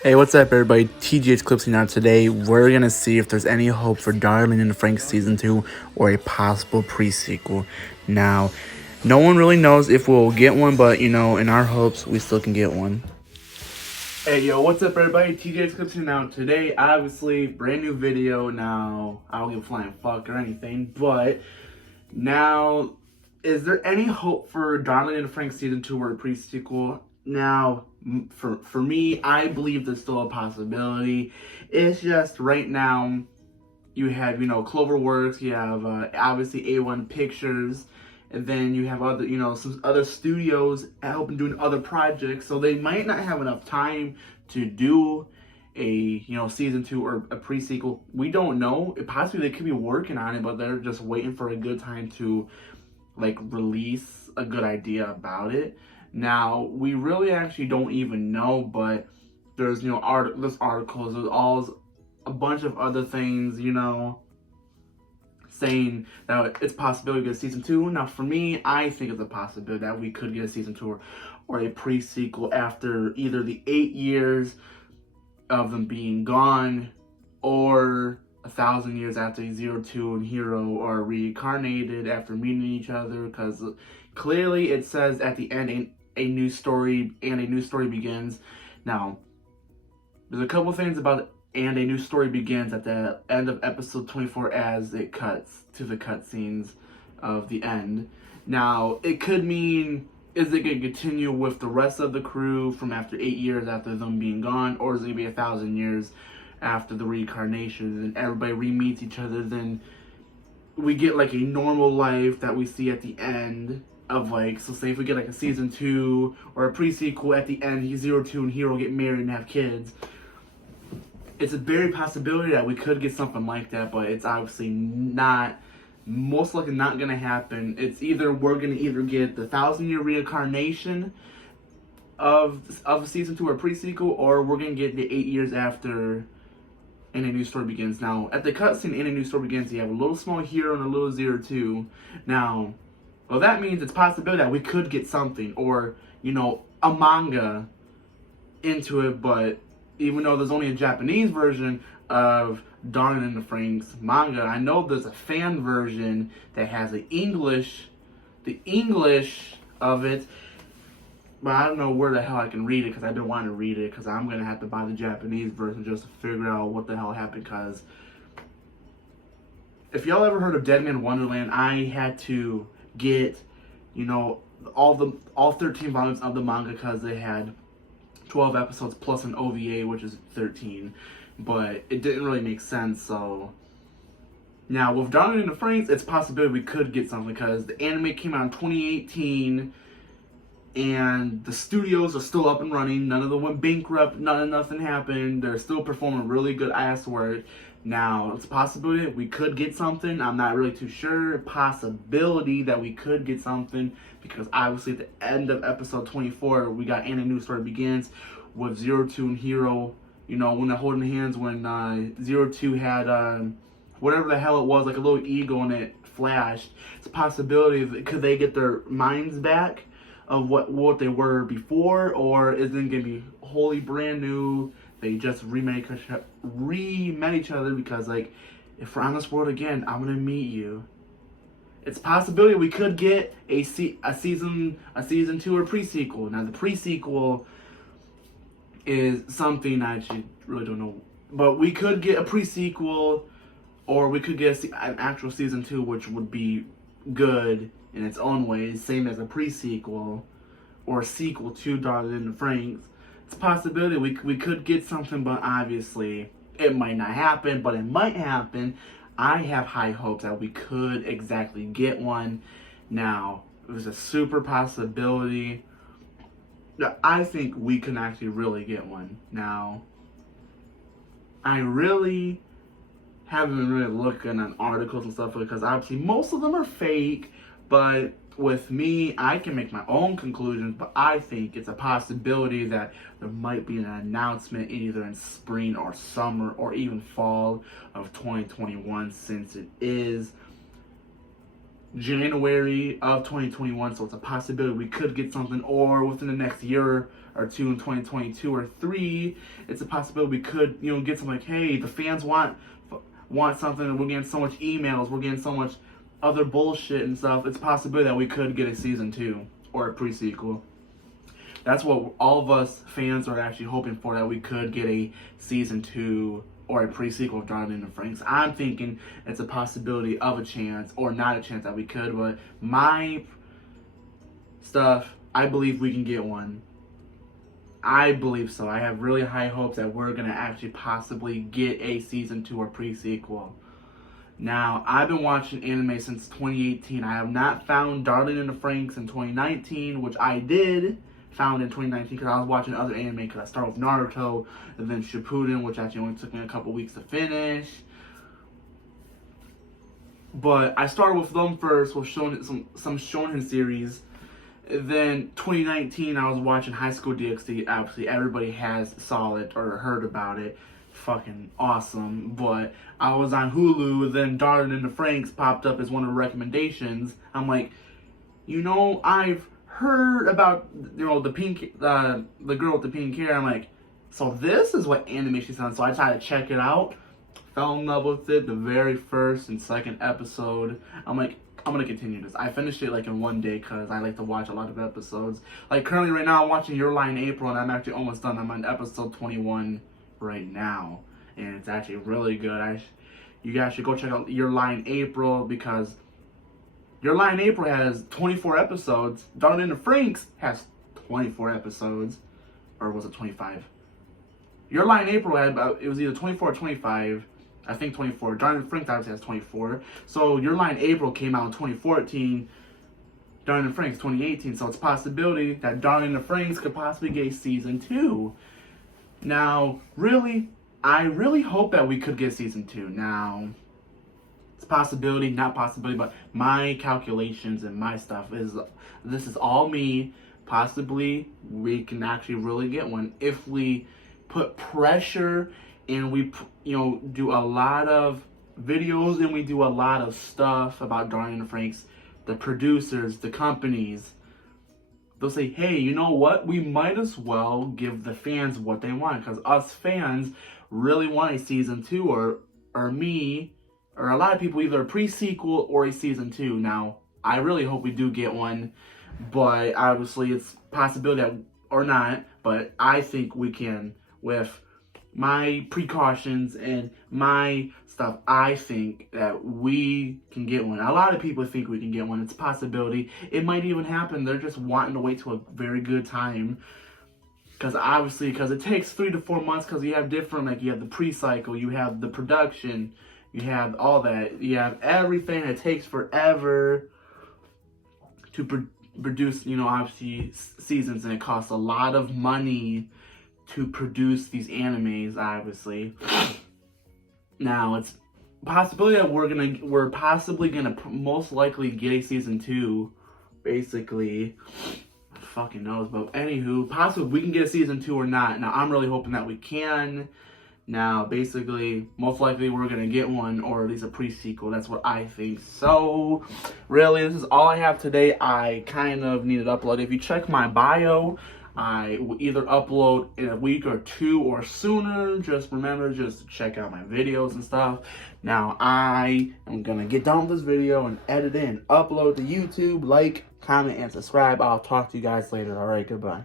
Hey, what's up, everybody? TGH Clipsy now. Today, we're gonna see if there's any hope for Darling in Franxx Season 2 or a possible pre-sequel. Now, no one really knows if we'll get one, but, in our hopes, we still can get one. Hey, yo, what's up, everybody? TGH Clipsy now. Today, obviously, brand new video. Now, I don't give a flying fuck or anything, but now, is there any hope for Darling in Franxx Season 2 or a pre-sequel? Now, for me, I believe there's still a possibility. It's just right now, you have, Cloverworks, you have obviously A1 Pictures, and then you have other, some other studios helping doing other projects, so they might not have enough time to do a, season 2 or a pre-sequel. We don't know. Possibly they could be working on it, but they're just waiting for a good time to, release a good idea about it. Now, we really actually don't even know, but there's, there's articles, there's all a bunch of other things, saying that it's possibility to get a season 2. Now, for me, I think it's a possibility that we could get a season 2 or a pre-sequel after either the 8 years of them being gone or 1,000 years after Zero Two and Hero are reincarnated after meeting each other, because clearly it says at the end a new story begins. Now, there's a couple things about and a new story begins at the end of episode 24 as it cuts to the cutscenes of the end. Now, it could mean, is it going to continue with the rest of the crew from after 8 years after them being gone, or is it going to be 1,000 years after the reincarnation and everybody re-meets each other? Then we get a normal life that we see at the end of so say if we get a season 2 or a pre-sequel at the end, Zero Two and Hero get married and have kids. It's a very possibility that we could get something like that, but it's obviously most likely not gonna happen. It's either we're gonna get the 1,000-year reincarnation of season 2 or pre-sequel, or we're gonna get the 8 years after and a new story begins. Now, at the cutscene in a new story begins, you have a little small Hero and a little Zero Two. Now, well, that means it's possible that we could get something, or, a manga into it, but even though there's only a Japanese version of Darling in the Franxx manga, I know there's a fan version that has the English of it, but I don't know where the hell I can read it, because I've been wanting to read it, because I'm going to have to buy the Japanese version just to figure out what the hell happened, because if y'all ever heard of Dead Man Wonderland, I had to get, all 13 volumes of the manga, because they had 12 episodes plus an OVA, which is 13, but it didn't really make sense. So now with Darling in the Franxx, it's a possibility we could get something, because the anime came out in 2018 and the studios are still up and running. None of them went bankrupt. Nothing happened. They're still performing really good ass work. Now, it's a possibility that we could get something. I'm not really too sure. Possibility that we could get something, because obviously at the end of episode 24, we got And a New Story Begins with Zero Two and Hero. When they're holding hands, when Zero Two had whatever the hell it was, like a little eagle, and it flashed. It's a possibility that could they get their minds back of what they were before, or is it going to be wholly brand new? They just re-met each other, because if we're on this world again, I'm gonna meet you. It's a possibility we could get a season 2 or pre-sequel. Now, the pre-sequel is something I actually really don't know, but we could get a pre-sequel, or we could get an actual season 2, which would be good in its own way, same as a pre-sequel or a sequel to Darling in the Franxx. It's a possibility we could get something, but obviously it might not happen, but it might happen. I have high hopes that we could exactly get one. Now, there's a super possibility that I think we can actually really get one. Now, I really haven't been really looking at articles and stuff, because obviously most of them are fake, but with me, I can make my own conclusions, but I think it's a possibility that there might be an announcement either in spring or summer or even fall of 2021, since it is January of 2021, so it's a possibility we could get something, or within the next year or two in 2022 or 3, it's a possibility we could, get something like, hey, the fans want something, we're getting so much emails, we're getting so much other bullshit and stuff. It's a possibility that we could get a season 2 or a pre-sequel. That's what all of us fans are actually hoping for, that we could get a season 2 or a pre-sequel of Darling and Franxx. I'm thinking it's a possibility of a chance, or not a chance that we could, but my stuff, I believe we can get one. I believe so. I have really high hopes that we're going to actually possibly get a season 2 or pre-sequel. Now, I've been watching anime since 2018. I have not found Darling in the Franxx in 2019, which I found in 2019 because I was watching other anime, because I started with Naruto and then Shippuden, which actually only took me a couple weeks to finish. But I started with them first, with some shonen series. Then 2019, I was watching High School DxD. Obviously, everybody saw it or heard about it. Fucking awesome. But I was on Hulu, then Darling in the Franxx popped up as one of the recommendations. I'm like, I've heard about the pink the girl with the pink hair. I'm like, so this is what anime she's on. So I tried to check it out. Fell in love with it the very first and second episode. I'm like, I'm gonna continue this. I finished it like in one day because I like to watch a lot of episodes. Like currently right now I'm watching Your Lie in April, and I'm actually almost done. I'm on episode 21 right now, and it's actually really good. You guys should go check out Your Lie in April, because Your Lie in April has 24 episodes. Darling in the Franxx has 24 episodes, or was it 25? Your Lie in April had it was either 24 or 25. I think 24. Darling in the Franxx obviously has 24. So Your Lie in April came out in 2014. Darling in the Franxx 2018. So it's a possibility that Darling in the Franxx could possibly get a season 2. Now, I really hope that we could get season 2. Now, it's a possibility, not possibility, but my calculations and my stuff this is all me. Possibly we can actually really get one if we put pressure, and we do a lot of videos, and we do a lot of stuff about Darling and Franxx. The producers, the companies, they'll say, hey, you know what? We might as well give the fans what they want, because us fans really want a season 2, or me, or a lot of people, either a pre-sequel or a season 2. Now, I really hope we do get one, but obviously it's a possibility that, or not, but I think we can, with my precautions and my stuff. I think that we can get one. A lot of people think we can get one. It's a possibility. It might even happen. They're just wanting to wait till a very good time, because it takes 3 to 4 months, because you have different, you have the pre-cycle, you have the production, you have all that, you have everything. It takes forever to produce, obviously seasons, and it costs a lot of money to produce these animes, obviously. Now, it's a possibility that we're possibly gonna most likely get a season 2, basically. Fucking knows, but anywho, possibly we can get a season 2 or not. Now, I'm really hoping that we can. Now, basically, most likely we're gonna get one, or at least a pre-sequel. That's what I think. So, really, this is all I have today. I kind of need to upload. If you check my bio, I will either upload in a week or 2 or sooner. Just remember, just check out my videos and stuff. Now, I am gonna get done with this video and edit it and upload to YouTube. Like, comment, and subscribe. I'll talk to you guys later. Alright, goodbye.